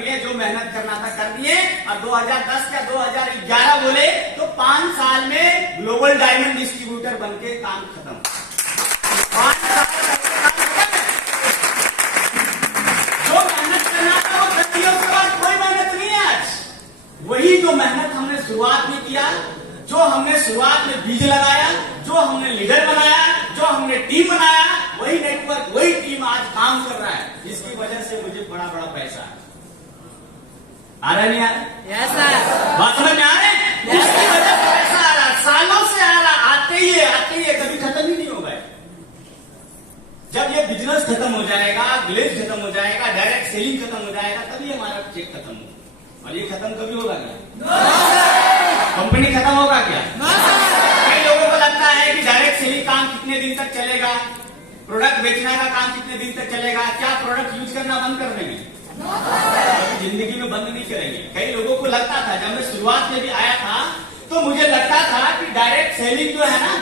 दिए, जो मेहनत करना था कर दिए। और 2010 या 2011 बोले तो 5 साल में ग्लोबल डायमंड डिस्ट्रीब्यूटर बनके काम खत्म। 5 साल जो मेहनत करना था वो कर दिया, उसके बाद कोई मेहनत नहीं है। आज वही जो मेहनत हमने शुरुआत में किया, जो हमने शुरुआत में बीज लगाया, जो हमने लीडर बनाया, जो हमने टीम बनाया, वही नेटवर्क, वही टीम आज काम कर रहा है, जिसकी वजह से मुझे बड़ा बड़ा पैसा आ रहा नहीं आ रहा? Yes sir. बात समझ में आ रहे हैं? जिसकी वजह से पैसा आ रहा, सालों से आ रहा, आते ही है, कभी खत्म ही नहीं होगा। जब ये बिजनेस खत्म हो जाएगा, ग्लेज खत्म हो जाएगा, डायरेक्ट सेलिंग खत्म हो जाएगा, तभी हमारा चेक खत्म होगा। और ये खत्म कभी होगा क्या? कंपनी खत्म होगा क्या? कई लोगों को लगता है कि डायरेक्ट सेलिंग काम कितने दिन तक चलेगा, प्रोडक्ट बेचने का काम कितने दिन तक चलेगा, क्या प्रोडक्ट यूज करना बंद कर देंगे? कभी जिंदगी में बंद नहीं करेंगे। कई लोगों को लगता था, जब मैं शुरुआत में भी आया था तो मुझे लगता था कि डायरेक्ट सेलिंग जो है ना,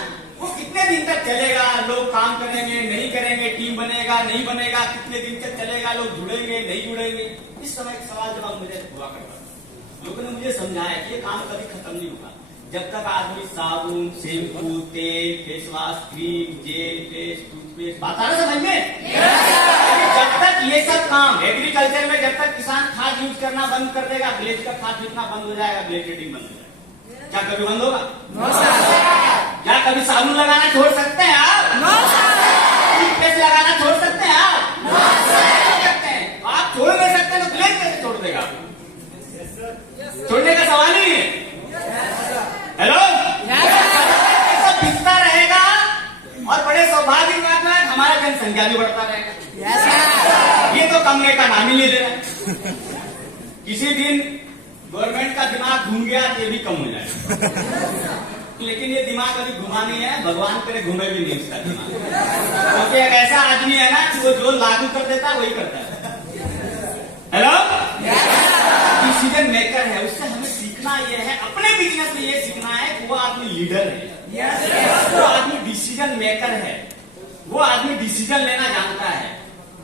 वो कितने दिन तक चलेगा, लोग काम करेंगे नहीं करेंगे, टीम बनेगा नहीं बनेगा, कितने दिन तक चलेगा, लोग जुड़ेंगे नहीं जुड़ेंगे। इस समय एक सवाल जवाब मुझे हुआ करता था। लोगों ने मुझे समझाया कि ये काम कभी खत्म नहीं होगा। जब तक आदमी साबुन, शैम्पू, तेल, face wash, cream, gel, paste, toothpaste, बात आ रहा समझ में? जब तक ये सब काम एग्रीकल्चर में, जब तक किसान खाद यूज करना बंद कर देगा, ब्लेज का खाद बिकना बंद हो जाएगा, ब्लेज ट्रेडिंग बंद हो जाएगा। क्या कभी बंद होगा? क्या कभी साबुन लगाना छोड़ सकते हैं आप? टूथपेस्ट लगाना छोड़ सकते हैं आप? आप छोड़ नहीं सकते तो ब्लेज कैसे छोड़ देगा? छोड़ने का सवाल ही है। हेलो, सब बिकता रहेगा और बड़े सौभाग्य की बात है, हमारा जनसंख्या भी बढ़ता रहेगा। ये तो कमरे का नाम ही ले ले रहा है। किसी दिन गवर्नमेंट का दिमाग घूम गया तो ये भी कम हो जाएगा। लेकिन ये दिमाग अभी घुमा नहीं है, भगवान करे घूमे भी नहीं इसका दिमाग, क्योंकि एक ऐसा आदमी है ना कि वो जो लागू कर देता है वही करता है। हेलो, डिसीजन मेकर है, उससे हमें सीखना यह है, अपने बिजनेस में ये सीखना है कि वो आदमी लीडर है, वो आदमी डिसीजन मेकर है, वो आदमी डिसीजन लेना जानता है,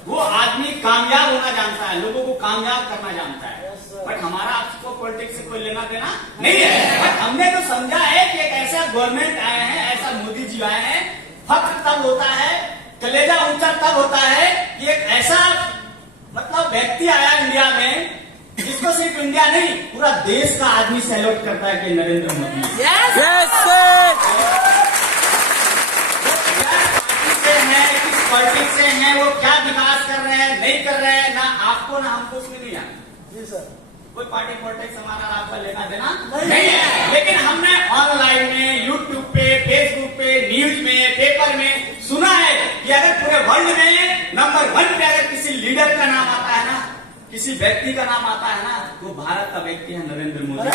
वो आदमी कामयाब होना जानता है, लोगों को कामयाब करना जानता है। बट हमारा आपको पॉलिटिक्स से कोई लेना देना नहीं है। बट हमने तो समझा है कि एक ऐसा गवर्नमेंट आए हैं, ऐसा मोदी जी आए हैं, फख्र तब होता है, कलेजा ऊंचा तब होता है कि एक ऐसा मतलब व्यक्ति आया इंडिया में जिसको सिर्फ इंडिया नहीं, पूरा देश का आदमी सैल्यूट करता है कि नरेंद्र मोदी किस पार्टी से हैं, वो क्या विकास कर रहे हैं नहीं कर रहे हैं, ना आपको ना हमको उसमें नहीं आना। जी सर, कोई पार्टी पॉलिटिक्स हमारा आपका लेना देना नहीं है। लेकिन हमने ऑनलाइन में, यूट्यूब पे, फेसबुक पे, न्यूज में, पेपर में सुना है कि अगर पूरे वर्ल्ड में नंबर 1 पे अगर किसी लीडर का नाम आता है ना, किसी व्यक्ति का नाम आता है ना, तो भारत का व्यक्ति है नरेंद्र मोदी।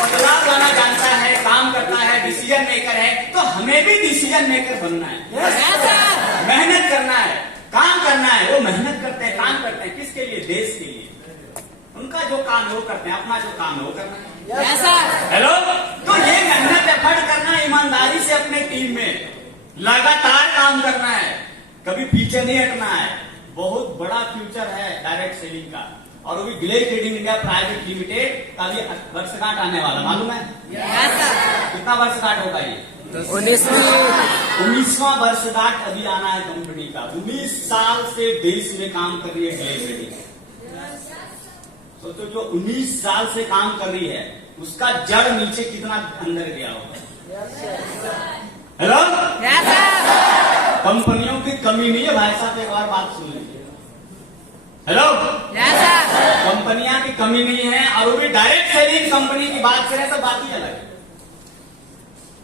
बदलाव लाना जानता है, काम करता है, डिसीजन मेकर है, तो हमें भी डिसीजन मेकर बनना है। मेहनत करना है, काम करना है। वो मेहनत करते हैं, काम करते हैं, किसके लिए? देश के लिए। उनका जो काम है वो करते हैं, अपना जो काम है वो करना है। हेलो, तो ये मेहनत एफर्ट करना, ईमानदारी से अपने टीम में लगातार काम करना है, कभी पीछे नहीं हटना है। बहुत बड़ा फ्यूचर है डायरेक्ट सेलिंग का, और वो भी Glaze trading India private limited का भी वर्षगांठ आने वाला, मालूम है? कितना वर्षगांठ होगा ये? 19वां वर्षगांठ अभी आना है कंपनी का। 19 साल से देश में काम कर रही है ग्लेज ट्रेडिंग। सोचो, जो 19 साल से काम कर रही है उसका जड़ नीचे कितना अंदर गया होगा। हेलो, कंपनियों की कमी नहीं है भाई साहब, एक और बात सुन लीजिए। हेलो, कंपनियां की कमी नहीं है, और वो भी डायरेक्ट सेलिंग कंपनी की बात करें तो बात ही अलग है।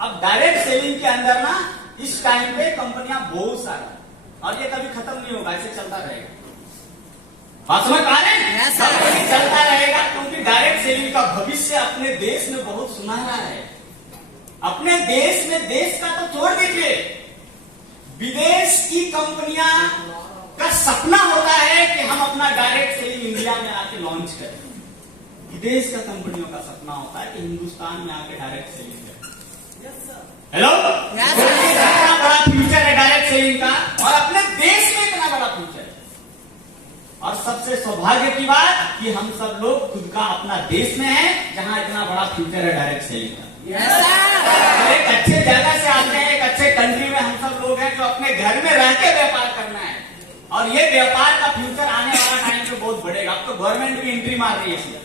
अब डायरेक्ट सेलिंग के अंदर ना इस टाइम पे कंपनियां बहुत सारी, और ये कभी खत्म नहीं होगा, ऐसे चलता रहेगा। बात समझ पा रहे हैं? चलता रहेगा, क्योंकि डायरेक्ट सेलिंग का भविष्य अपने देश में बहुत सुनहरा है। अपने देश में, देश का तो छोड़ दीजिए, विदेश की कंपनियां का सपना होता है कि हम अपना डायरेक्ट सेलिंग इंडिया में आके लॉन्च करें। विदेश का कंपनियों का सपना होता है कि हिंदुस्तान में आके डायरेक्ट सेलिंग करें। हेलो, इतना बड़ा फ्यूचर है डायरेक्ट सेलिंग का, और अपने देश में इतना सबसे सौभाग्य की बात कि हम सब लोग खुद का अपना देश में है, जहां इतना बड़ा फ्यूचर है डायरेक्ट सेलिंग का। एक अच्छे जगह से आते हैं, एक अच्छे कंट्री में हम सब लोग हैं जो अपने घर में रह के व्यापार करना है, और ये व्यापार का फ्यूचर आने वाला टाइम पे बहुत बढ़ेगा। अब तो गवर्नमेंट भी एंट्री मार रही है।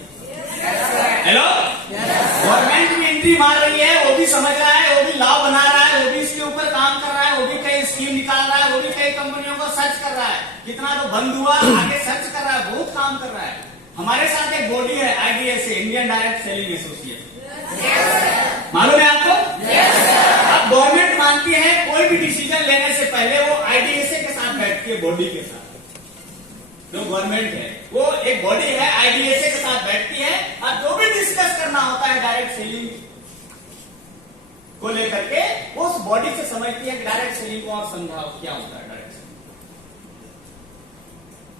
हेलो, गवर्नमेंट भी एंट्री मार रही है, वो भी समझ रहा है, वो भी लॉ बना रहा है, वो भी इसके ऊपर काम कर रहा है, वो भी कई स्कीम निकाल रहा है, वो भी कई कंपनियों को सर्च कर रहा है। कितना तो बंद हुआ, आगे सर्च कर रहा है, बहुत काम कर रहा है। हमारे साथ एक बॉडी है IDSA, Indian direct selling association, मालूम है आपको? अब गवर्नमेंट मानती है कोई भी डिसीजन लेने से पहले वो IDSA के साथ बैठती है, बॉडी के साथ। जो गवर्नमेंट है वो एक बॉडी है, IDSA के साथ बैठती है, और जो भी डिस्कस करना होता है डायरेक्ट सेलिंग को लेकर के, वो उस बॉडी से समझती है कि डायरेक्ट सेलिंग को और समझाओ क्या होता है डायरेक्ट सेलिंग,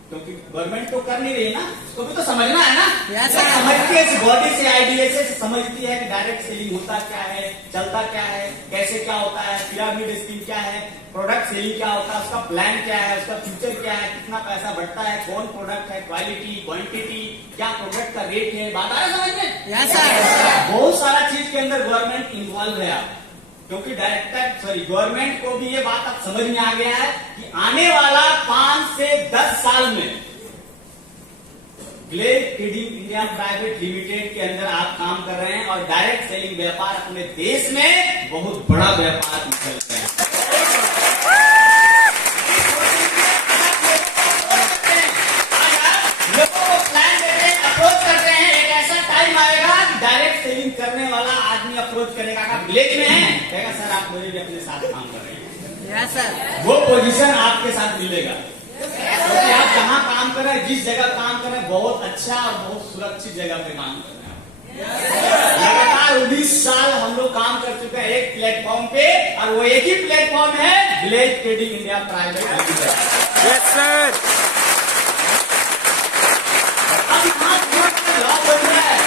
क्योंकि गवर्नमेंट तो कर नहीं रही ना, उसको भी तो समझना है ना। समझती है, इस बॉडी से IDSA से समझती है कि डायरेक्ट सेलिंग होता क्या है, चलता क्या है, कैसे क्या होता है, पिरामिड स्कीम क्या है, प्रोडक्ट सेलिंग क्या होता है, उसका प्लान क्या है, उसका फ्यूचर क्या है, कितना पैसा बढ़ता है, कौन प्रोडक्ट है, क्वालिटी, क्वांटिटी, क्या प्रोडक्ट का रेट है, बात आ रहा समझ में? बहुत सारा चीज के अंदर गवर्नमेंट इन्वॉल्व है, क्योंकि गवर्नमेंट को भी ये बात अब समझ में आ गया है कि आने वाला 5 से 10 साल में Glaze trading India private limited के अंदर आप काम कर रहे हैं, और डायरेक्ट सेलिंग व्यापार अपने देश में बहुत बड़ा व्यापार निकल रहा है। करने वाला आदमी अप्रोच करेगा, विलेज में है, कहेगा सर आप मुझे भी अपने साथ काम कर रहे हैं। Yes sir. वो पोजीशन आपके साथ मिलेगा, क्योंकि आप जहां काम कर रहे हैं, जिस जगह काम कर रहे हैं, बहुत अच्छा और बहुत सुरक्षित जगह पे काम कर रहे हैं। लगातार 19 साल हम लोग काम कर चुके हैं एक प्लेटफॉर्म पे, और वो एक ही प्लेटफॉर्म है Glaze trading India private limited. Yes sir. Law बन रहा है,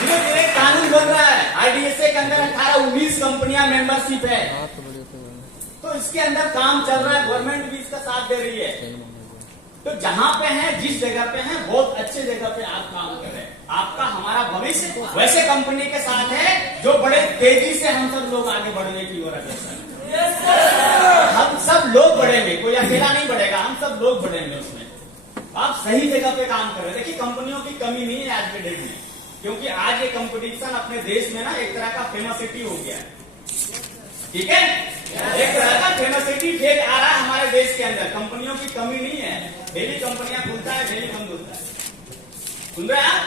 धीरे धीरे कानून बन रहा है। IDSA के अंदर 18-19 कंपनियां मेंबरशिप है, तो इसके अंदर काम चल रहा है, गवर्नमेंट भी इसका साथ दे रही है। तो जहां पे है, जिस जगह पे है, बहुत अच्छे जगह पे आप काम कर रहे हैं। आपका हमारा भविष्य वैसे कंपनी के साथ है जो बड़े तेजी से हम सब लोग आगे बढ़ने की ओर अग्रसर है। हम सब लोग बढ़ेंगे, कोई अकेला नहीं बढ़ेगा, हम सब लोग बढ़ेंगे उसमें। आप सही जगह पे काम कर रहे हैं। देखिए, कंपनियों की कमी नहीं है आज के डेट में, क्योंकि आज ये कंपटीशन अपने देश में ना एक तरह का फेमसिटी हो गया है। ठीक है, एक तरह का फेमसिटी फेज आ रहा है हमारे देश के अंदर। कंपनियों की कमी नहीं है, डेली कंपनियां खुलता है, डेली बंद होता है। सुन रहे हैं आप?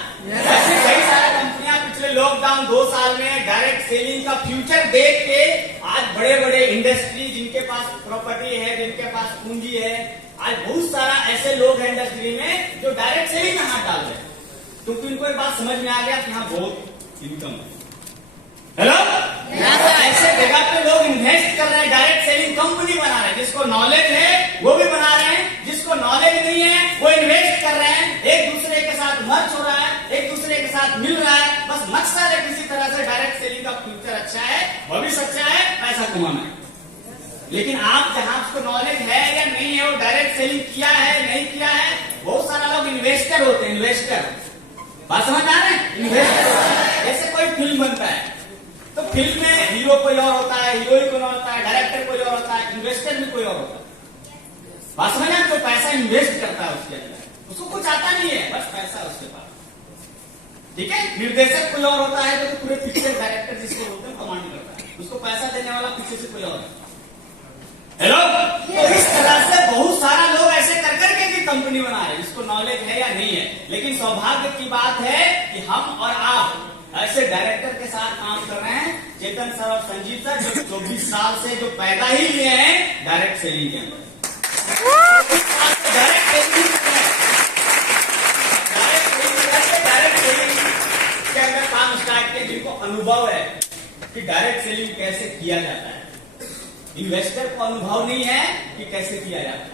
ऐसी कई सारी कंपनियां पिछले लॉकडाउन 2 साल में डायरेक्ट सेलिंग का फ्यूचर देख के आज बड़े बड़े इंडस्ट्री, जिनके पास प्रॉपर्टी है, जिनके पास पूंजी है, आज बहुत सारा ऐसे लोग हैं इंडस्ट्री में जो डायरेक्ट सेलिंग में हाथ डाल रहे हैं, क्योंकि उनको एक बात समझ में आ गया कि यहाँ बहुत इनकम है। हेलो, ऐसे जगह पे लोग इन्वेस्ट कर रहे हैं, डायरेक्ट सेलिंग कंपनी बना रहे हैं। जिसको नॉलेज है वो भी बना रहे हैं, जिसको नॉलेज नहीं है वो इन्वेस्ट कर रहे हैं। एक दूसरे के साथ मर्ज हो रहा है, एक दूसरे के साथ मिल रहा है। बस मकसद है किसी तरह से डायरेक्ट सेलिंग का फ्यूचर अच्छा है, भविष्य अच्छा है, पैसा कमाना है। लेकिन आप जहां उसको नॉलेज है या नहीं है, वो डायरेक्ट सेलिंग किया है नहीं किया है, बहुत सारा लोग इन्वेस्टर होते हैं। इन्वेस्टर, बात समझ आ रहे हैं? इन्वेस्टर जैसे कोई फिल्म बनता है, तो फिल्म में हीरो कोई और होता है, हीरोइन कोई और होता है, डायरेक्टर कोई और होता है, इन्वेस्टर भी कोई और होता है। बात समझ आए? कोई पैसा इन्वेस्ट करता है उसके अंदर, उसको कुछ आता नहीं है, बस पैसा उसके पास। ठीक है, निर्देशक कोई और होता है, तो पूरे पिक्चर डायरेक्टर जिसको बोलते हैं कमांड करता है, उसको पैसा देने वाला पीछे से कोई और है। हेलो, तो इस तरह से बहुत सारा लोग ऐसे कर करके भी कंपनी बना रहे हैं, जिसको नॉलेज है या नहीं है। लेकिन सौभाग्य की बात है कि हम और आप ऐसे डायरेक्टर के साथ काम कर रहे हैं, चेतन सर और संजीव सर, जो 24 साल से जो पैदा ही लिए हैं डायरेक्ट सेलिंग के अंदर। डायरेक्ट सेलिंग के अंदर काम स्टार्ट किया, जिनको अनुभव है कि डायरेक्ट सेलिंग कैसे किया जाता है। इन्वेस्टर को अनुभव नहीं है कि कैसे किया जाता है।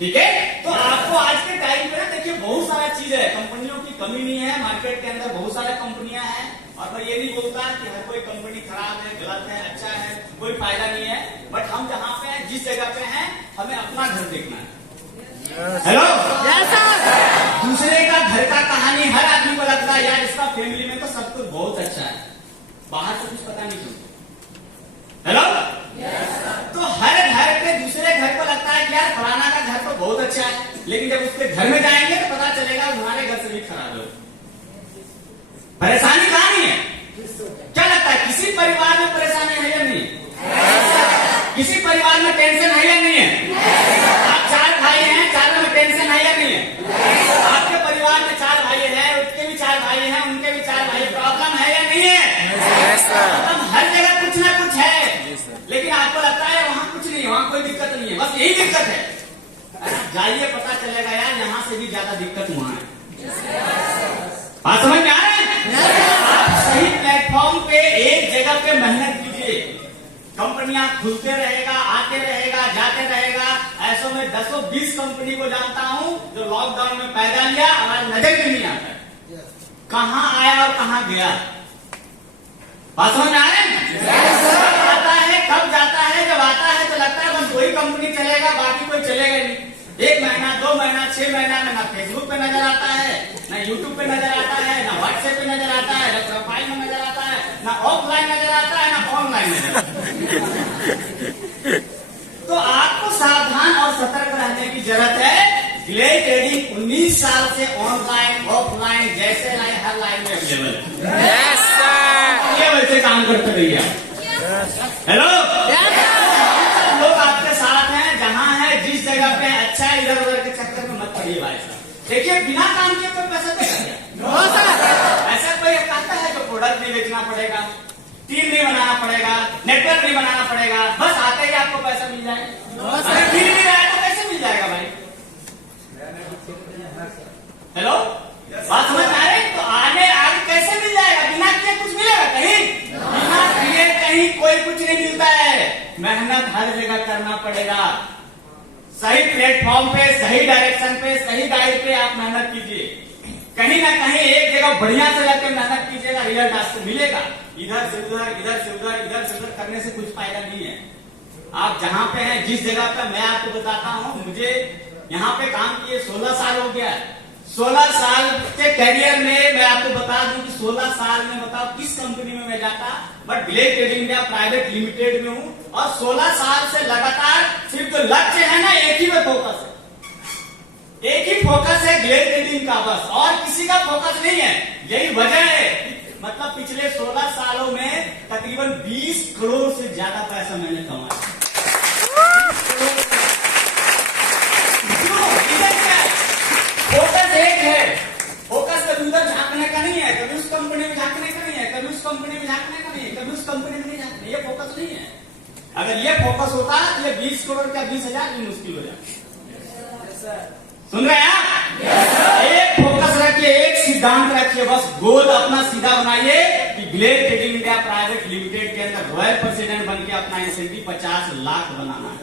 ठीक है, तो आपको आज के टाइम पे ना देखिए बहुत सारा चीज है, कंपनियों की कमी नहीं है, मार्केट के अंदर बहुत सारी कंपनियां हैं। और मैं ये नहीं बोलता कि हर कोई कंपनी खराब है, गलत है, अच्छा है, कोई फायदा नहीं है। बट हम जहां पे हैं, जिस जगह पे हैं, हमें अपना घर देखना है। हेलो, दूसरे का घर का कहानी हर आदमी को लगता है यार इसका फैमिली में तो सब कुछ बहुत अच्छा है, बाहर से कुछ पता नहीं चलता। हेलो, तो हर घर के दूसरे घर को लगता है कि यार फलाना का घर तो बहुत अच्छा है, लेकिन जब उसके घर में जाएंगे तो पता चलेगा हमारे घर से भी खराब है। परेशानी कहां नहीं है? क्या लगता है किसी परिवार में परेशानी है या नहीं? किसी परिवार में टेंशन है या नहीं है? आप 4 भाई हैं, 4 में टेंशन है या नहीं है? आपके परिवार में 4 भाई हैं, उसके भी 4 भाई हैं, उनके भी 4 भाई, प्रॉब्लम है या नहीं है? प्रॉब्लम हर जगह कुछ ना कुछ है, लेकिन आपको लगता है वहां कुछ नहीं है, वहां कोई दिक्कत नहीं है, बस यही दिक्कत है। जाइए पता चलेगा यार यहाँ से भी ज्यादा दिक्कत वहां है। बात समझ में आ रहा है? आप सही प्लेटफॉर्म पे एक जगह पे मेहनत कीजिए, कंपनियां खुलते रहेगा, आते रहेगा, जाते रहेगा। ऐसो में 10-20 कंपनी को जानता हूं जो लॉकडाउन में पैदा लिया, हमारी नजर भी नहीं आता कहां आया और कहां गया। बात समझ में आ रहा है? आता है कब जाता है, जब आता है तो लगता है बस वही कंपनी चलेगा, बाकी कोई चलेगा नहीं। 1 महीना, 2 महीना, 6 महीना में ना फेसबुक पे नजर आता है, ना यूट्यूब पे नजर आता है, ना व्हाट्सएप पे नजर आता है, ना प्रोफाइल में नजर आता है, ना ऑफलाइन नजर आता है, ना ऑनलाइन नजर आता है। तो आपको सावधान और सतर्क रहने की जरूरत है। ग्लेड ट्रेडिंग 19 साल से ऑनलाइन ऑफलाइन जैसे लाइन हर लाइन में अवेलेबल है। ये वैसे काम करते रहिए। हेलो, लोग आपके साथ हैं, जहां है जिस जगह पे अच्छा है, इधर उधर के चक्कर में मत पड़िए भाई साहब। देखिए बिना काम किए कोई पैसा देगा? ऐसा कोई कहता है जो प्रोडक्ट नहीं बेचना पड़ेगा, टीम नहीं बनाना पड़ेगा, नेटवर्क नहीं बनाना पड़ेगा, बस आते ही आपको पैसा मिल जाएगा। अगर टीम नहीं रहा तो कैसे मिल जाएगा भाई? हेलो, बात समझ में आ रही? तो आगे कैसे मिल जाएगा? बिना किए कुछ मिलेगा कहीं? बिना किए कहीं कोई कुछ नहीं मिलता है। मेहनत हर जगह करना पड़ेगा। सही प्लेटफॉर्म पे, सही डायरेक्शन पे, सही गाइड पे आप मेहनत कीजिए। कहीं ना कहीं एक जगह बढ़िया से लगकर मेहनत कीजिएगा, रिजल्ट आपको मिलेगा। इधर से उधर, इधर से उधर, इधर से उधर करने से कुछ फायदा नहीं है। आप जहां पे हैं, जिस जगह पे, मैं आपको बताता हूं, मुझे यहाँ पे काम किए 16 साल हो गया है। 16 साल के करियर में मैं आपको बता दूं कि 16 साल में बताओ किस कंपनी में मैं जाता, but Glade trading India private limited में हूं और 16 साल से लगातार सिर्फ जो लक्ष्य है ना, एक ही में फोकस है। एक ही फोकस है ग्लेड ट्रेडिंग का, बस, और किसी का फोकस नहीं है। यही वजह है, मतलब पिछले 16 सालों में तकरीबन 20 करोड़ से ज्यादा पैसा मैंने कमाया। फोकस एक है, फोकस कभी उधर झांकने का नहीं है, कभी उस कंपनी में झांकने का नहीं है, कभी उस कंपनी में झांकने का नहीं है, कभी उस कंपनी में नहीं झांकने, ये फोकस नहीं है। अगर ये फोकस होता तो ये 20 करोड़ का 20,000 भी मुश्किल हो जाता। सुन रहे हैं आप? एक फोकस रखिए, एक सिद्धांत रखिए, बस गोल अपना सीधा बनाइए कि Glade trading India private limited के अंदर रॉयल प्रेसिडेंट बन के अपना इंसेंटिव 50 लाख बनाना है।